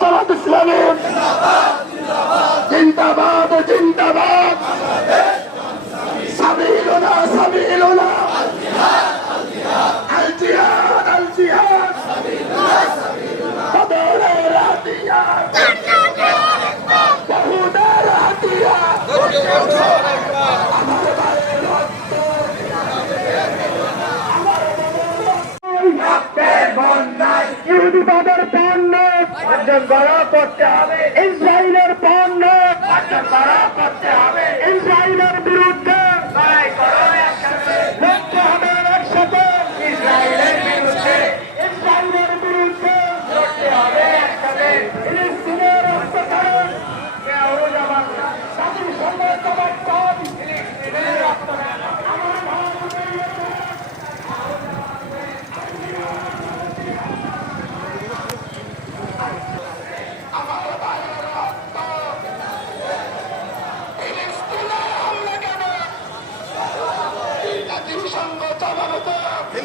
তারাত ইসলামী জিন্দাবাদ জিন্দাবাদ ইহুদিবাদের পণ্য অর্জন করা করতে হবে। ইসরায়েলের পণ্য অর্জন করা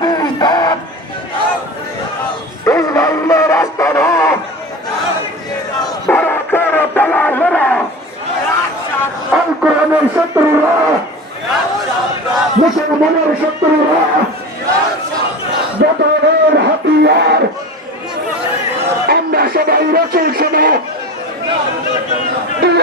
বিষ ভাত ইসরায়েলের আল কোরআনের শত্রুরা। মুসলমানের শত্রুরা। বদরের হাতিয়ার। আমরা সবাই রসুল শোনো